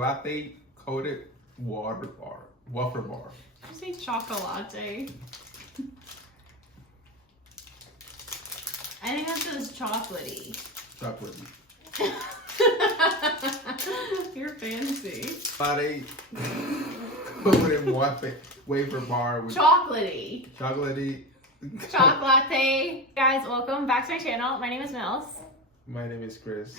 chocolate coated wafer bar. Did you say chocolate? I think that says chocolatey. Chocolatey. You're fancy. Chocolate coated wafer bar with Chocolatey. chocolatey. Chocolate. Guys, welcome back to my channel. My name is Mills. My name is Chris.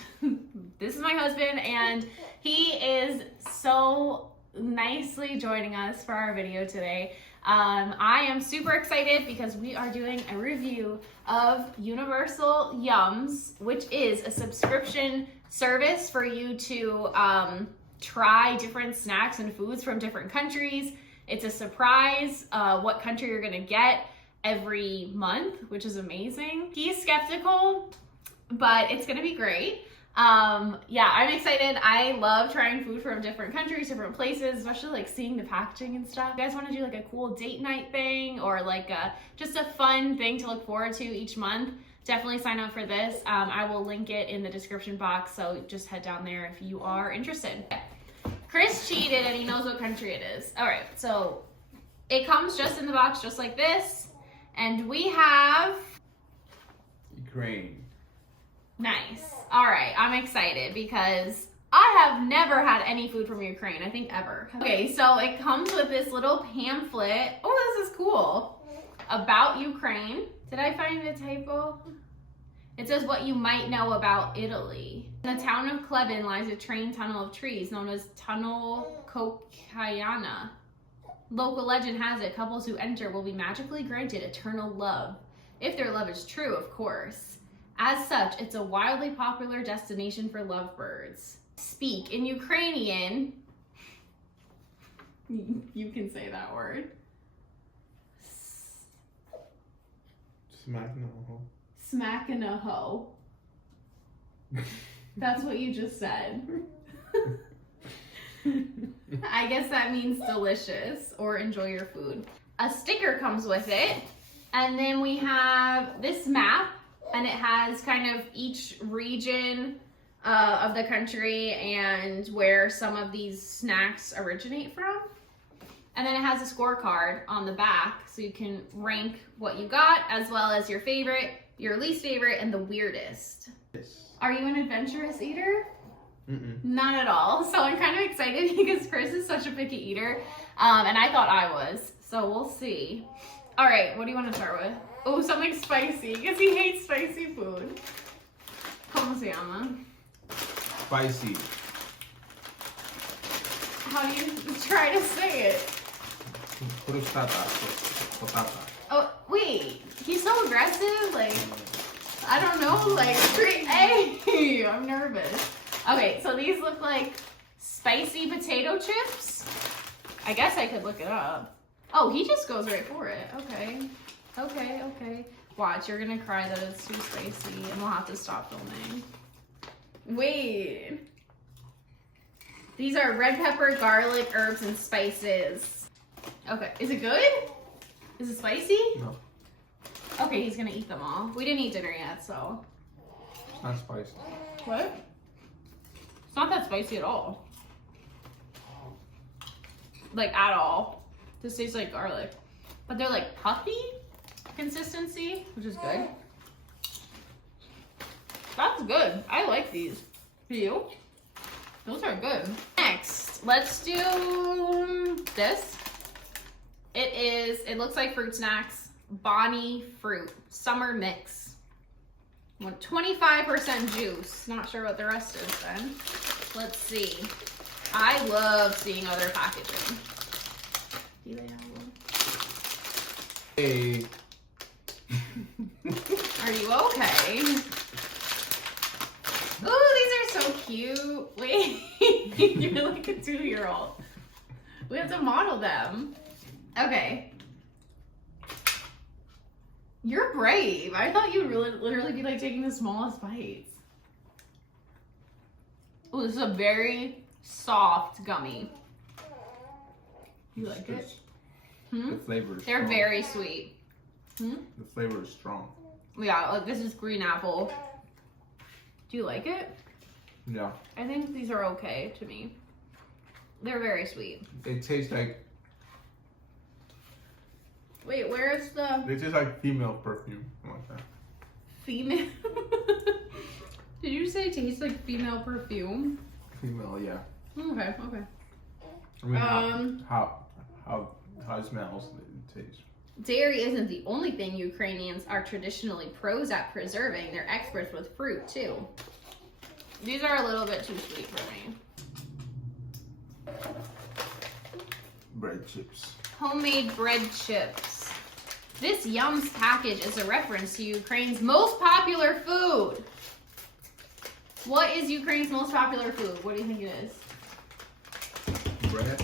This is my husband, and he is so nicely joining us for our video today. I am super excited because we are doing a review of Universal Yums, which is a subscription service for you to try different snacks and foods from different countries. It's a surprise what country you're gonna get every month, which is amazing. He's skeptical, but it's gonna be great. Yeah, I'm excited. I love trying food from different countries, different places, especially like seeing the packaging and stuff. You guys want to do like a cool date night thing or like just a fun thing to look forward to each month, definitely sign up for this. I will link it in the description box, so just head down there if you are interested. Chris cheated and he knows what country it is. All right, so it comes just in the box just like this, and we have Ukraine. Nice. All right, I'm excited because I have never had any food from Ukraine, I think ever. Okay, so it comes with this little pamphlet. Oh, this is cool. About Ukraine. Did I find a typo? It says what you might know about Italy. In the town of Klebin lies a train tunnel of trees known as Tunnel Kokayana. Local legend has it couples who enter will be magically granted eternal love. If their love is true, of course. As such, it's a wildly popular destination for lovebirds. Speak in Ukrainian. You can say that word. Smack no ho. Smack in a hoe. That's what you just said. I guess that means delicious or enjoy your food. A sticker comes with it. And then we have this map. And it has kind of each region of the country and where some of these snacks originate from. And then it has a scorecard on the back so you can rank what you got as well as your favorite, your least favorite, and the weirdest. Yes. Are you an adventurous eater? Mm-mm. Not at all. So I'm kind of excited because Chris is such a picky eater. And I thought I was. So we'll see. All right, what do you want to start with? Oh, something spicy, because he hates spicy food. ¿Cómo se llama? Spicy. How do you try to say it? Potata. Oh, wait. He's so aggressive. Like, I don't know. Like, hey, I'm nervous. Okay, so these look like spicy potato chips. I guess I could look it up. Oh, he just goes right for it. Okay. Okay. Watch, you're gonna cry that it's too spicy and we'll have to stop filming. Wait. These are red pepper, garlic, herbs, and spices. Okay, is it good? Is it spicy? No. Okay, he's gonna eat them all. We didn't eat dinner yet, so. It's not spicy. What? It's not that spicy at all. Like, at all. This tastes like garlic. But they're like puffy consistency, which is good. That's good. I like these. Do you? Those are good. Next, let's do this. It looks like fruit snacks. Bonnie fruit summer mix. 25% juice. Not sure what the rest is then. Let's see. I love seeing other packaging. Do they have one? Hey. Are you okay? Oh, these are so cute. Wait, you're like a 2-year-old. We have to model them. Okay. You're brave. I thought you would really literally be like taking the smallest bites. Oh, this is a very soft gummy. You like it? The flavor is They're strong. very sweet. The flavor is strong. Yeah, like this is green apple. Do you like it? Yeah. I think these are okay to me. They're very sweet. It tastes like. Wait, where's the They taste like female perfume. Something like that. female? Did you say tastes like female perfume? Female, yeah. Okay. I mean, how it smells, it tastes. Dairy isn't the only thing Ukrainians are traditionally pros at preserving. They're experts with fruit too. These are a little bit too sweet for me. Bread chips. Homemade bread chips. This Yums package is a reference to Ukraine's most popular food. What is Ukraine's most popular food? What do you think it is? Bread.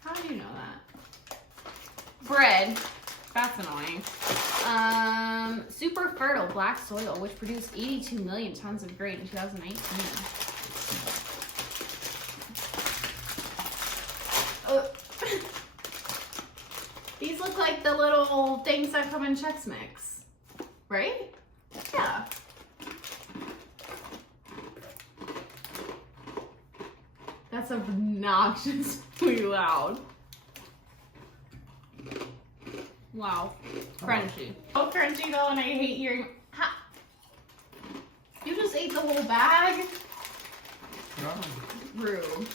How do you know that? Bread. That's annoying. Super fertile black soil, which produced 82 million tons of grain in 2019. These look like the little things that come in Chex Mix, right? Yeah. That's obnoxiously loud. Wow. Crunchy. Oh, crunchy though, and I hate hearing. Ha. You just ate the whole bag? No. Rude.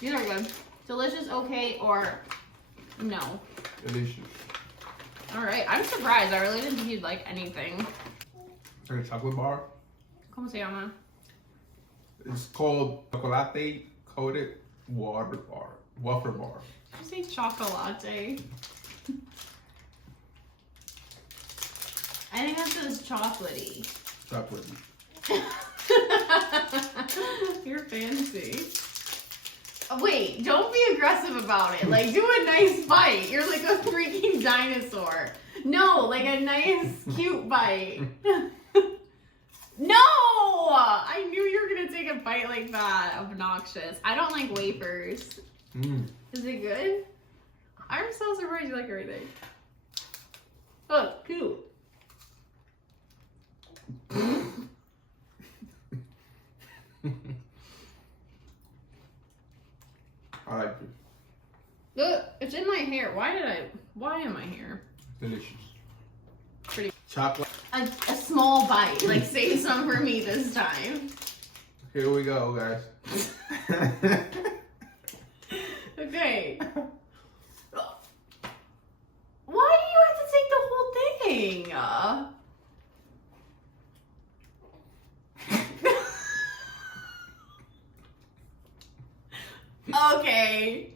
These are good. Delicious, okay, or no? Delicious. Alright, I'm surprised. I really didn't think you'd like anything. It's like a chocolate bar. ¿Cómo se llama? It's called chocolate coated water bar. Wafer bar. I say chocolate. I think that says chocolatey. Chocolate. You're fancy. Wait, don't be aggressive about it. Like, do a nice bite. You're like a freaking dinosaur. No, like a nice, cute bite. No! I knew you were going to take a bite like that. Obnoxious. I don't like wafers. Is it good? I'm so surprised you like everything. Oh, cute. I like it. Look, it's in my hair. Why am I here? Delicious. Pretty. Chocolate. A small bite. Like, save some for me this time. Here we go, guys. Okay. Why do you have to take the whole thing? Okay.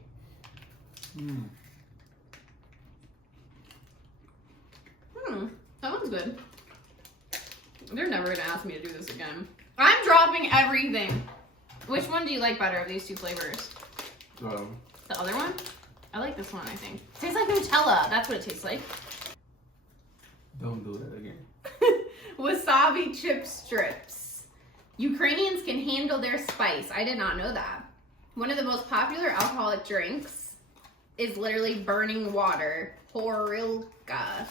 That one's good. They're never gonna ask me to do this again. I'm dropping everything. Which one do you like better of these two flavors? The other one? I like this one, I think. It tastes like Nutella. That's what it tastes like. Don't do that again. Wasabi chip strips. Ukrainians can handle their spice. I did not know that. One of the most popular alcoholic drinks is literally burning water. Horilka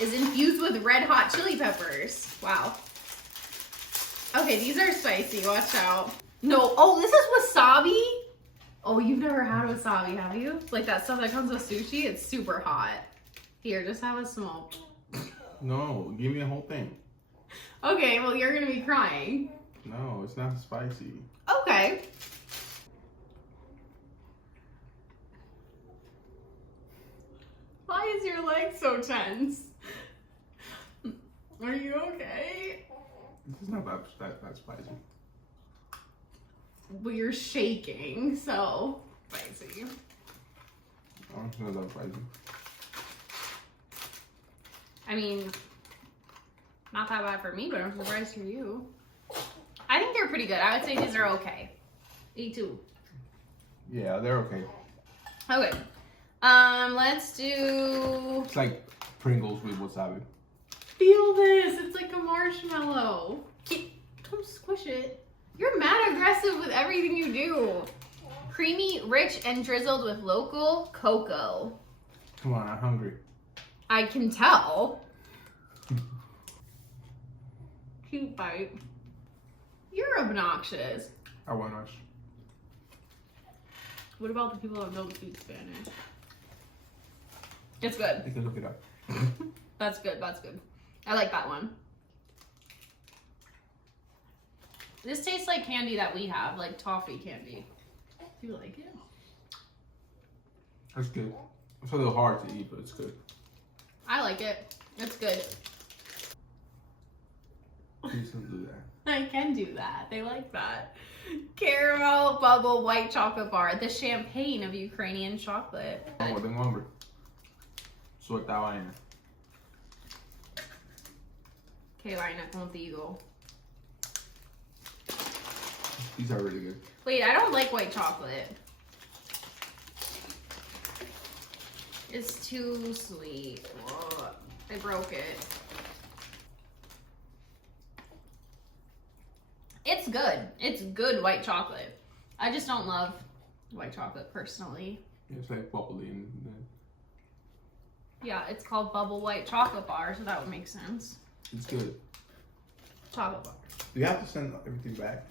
is infused with red hot chili peppers. Wow. Okay, these are spicy. Watch out. No. Oh, this is wasabi? Oh, you've never had wasabi, have you? Like that stuff that comes with sushi? It's super hot. Here, just have a small. No, give me a whole thing. Okay, well, you're going to be crying. No, it's not spicy. Okay. Why is your leg so tense? Are you okay? This is not that spicy. But you're shaking, so spicy. Oh, it's not that spicy. I mean, not that bad for me, but I'm surprised for you. I think they're pretty good. I would say these are okay. E2. Yeah, they're okay. Okay. Let's do... It's like Pringles with wasabi. Feel this. It's like a marshmallow. Don't squish it. You're mad aggressive with everything you do. Creamy, rich, and drizzled with local cocoa. Come on, I'm hungry. I can tell. cute bite. You're obnoxious. I want us. What about the people that don't speak Spanish? It's good. You can look it up. That's good. That's good. I like that one. This tastes like candy that we have, like toffee candy. Do you like it? It's good. It's a little hard to eat, but it's good. I like it. It's good. Please don't do that. I can do that. They like that. Caramel bubble white chocolate bar. The champagne of Ukrainian chocolate. Oh, tengo hambre. Suelta vaina. Que vaina contigo. These are really good. Wait, I don't like white chocolate. It's too sweet. Ugh, I broke it. It's good. It's good white chocolate. I just don't love white chocolate personally. It's like bubbly and Yeah, it's called bubble white chocolate bar, so that would make sense. it's good. Chocolate bar. Do you have to send everything back?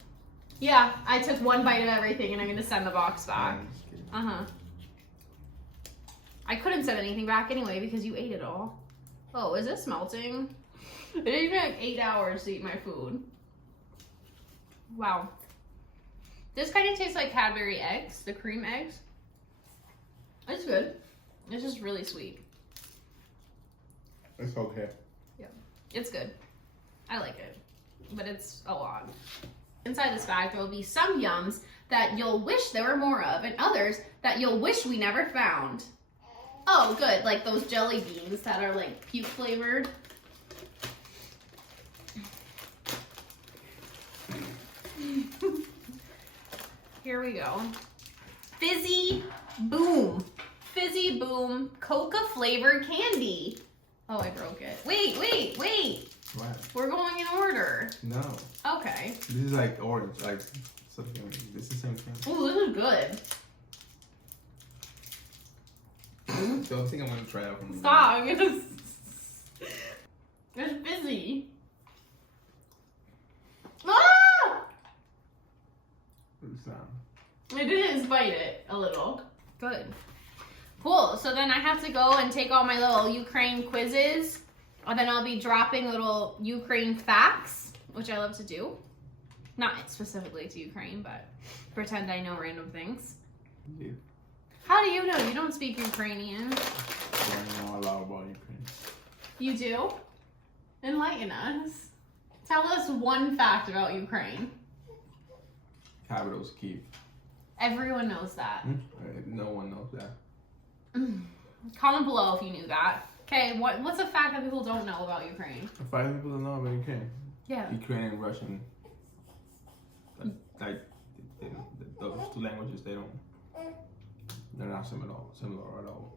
Yeah, I took one bite of everything and I'm gonna send the box back. I'm just kidding. Uh-huh. I couldn't send anything back anyway because you ate it all. Oh, is this melting? It took me like 8 hours to eat my food. Wow. This kind of tastes like Cadbury eggs, the cream eggs. It's good. It's just really sweet. It's okay. Yeah, it's good. I like it, but it's a lot. Inside this bag, there will be some yums that you'll wish there were more of, and others that you'll wish we never found. Oh, good, like those jelly beans that are like puke flavored. Here we go. Fizzy Boom. Fizzy Boom Coca flavored candy. Oh, I broke it. Wait. What? We're going in order. No. Okay. This is like orange, like something. This is the same thing. Ooh, this is good. Don't think I'm gonna try it from Stop. It's fizzy. Ah! It is bite it a little. Good. Cool. So then I have to go and take all my little Ukraine quizzes. And then I'll be dropping little Ukraine facts, which I love to do. Not specifically to Ukraine, but pretend I know random things. Yeah. How do you know? You don't speak Ukrainian. I know a lot about Ukraine. You do? Enlighten us. Tell us one fact about Ukraine. Capital's Kyiv. Everyone knows that. No one knows that. Comment below if you knew that. Okay, what's a fact that people don't know about Ukraine? 5 people don't know about Ukraine. Yeah. Ukrainian and Russian. Like, those two languages, they're not similar at all.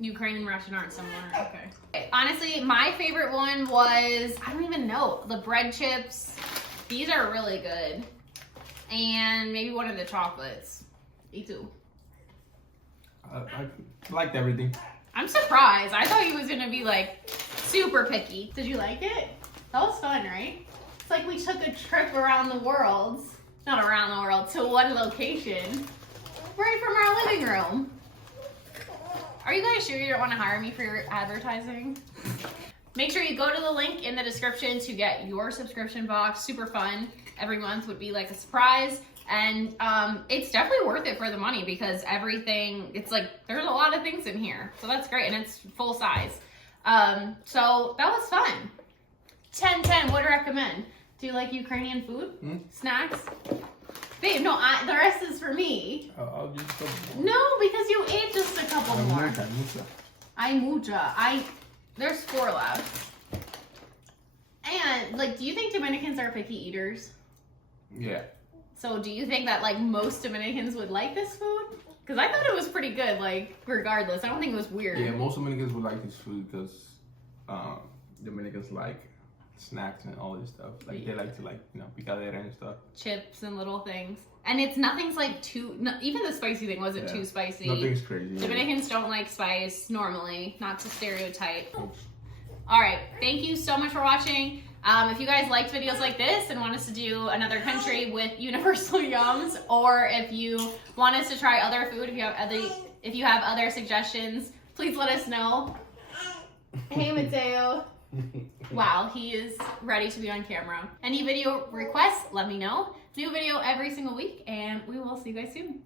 Ukraine and Russian aren't similar. Okay. Honestly, my favorite one was, I don't even know, the bread chips. These are really good. And maybe one of the chocolates. Me too. I liked everything. I'm surprised. I thought he was gonna be like super picky. Did you like it? That was fun, right? It's like we took a trip around the world. Not around the world, to one location. Right from our living room. Are you guys sure you don't want to hire me for your advertising? Make sure you go to the link in the description to get your subscription box. Super fun. Every month would be like a surprise. And it's definitely worth it for the money because everything, it's like, there's a lot of things in here. So that's great. And it's full size. So that was fun. 10/10, would recommend. Do you like Ukrainian food? Snacks? Babe, no, the rest is for me. I'll just go. No, because you ate just a couple more. There's 4 left. And, like, do you think Dominicans are picky eaters? Yeah. So do you think that, like, most Dominicans would like this food? Because I thought it was pretty good, like, regardless. I don't think it was weird. Yeah, most Dominicans would like this food because Dominicans like snacks and all this stuff. Like, they like to, like, you know, picadera and stuff. Chips and little things. And nothing's, like, too... No, even the spicy thing wasn't too spicy. Nothing's crazy. Dominicans don't like spice, normally. Not to stereotype. Oops. All right, thank you so much for watching. If you guys liked videos like this and want us to do another country with universal yums, or if you want us to try other food, if you have other suggestions, please let us know. Hey, Mateo. Wow, he is ready to be on camera. Any video requests, let me know. New video every single week, and we will see you guys soon.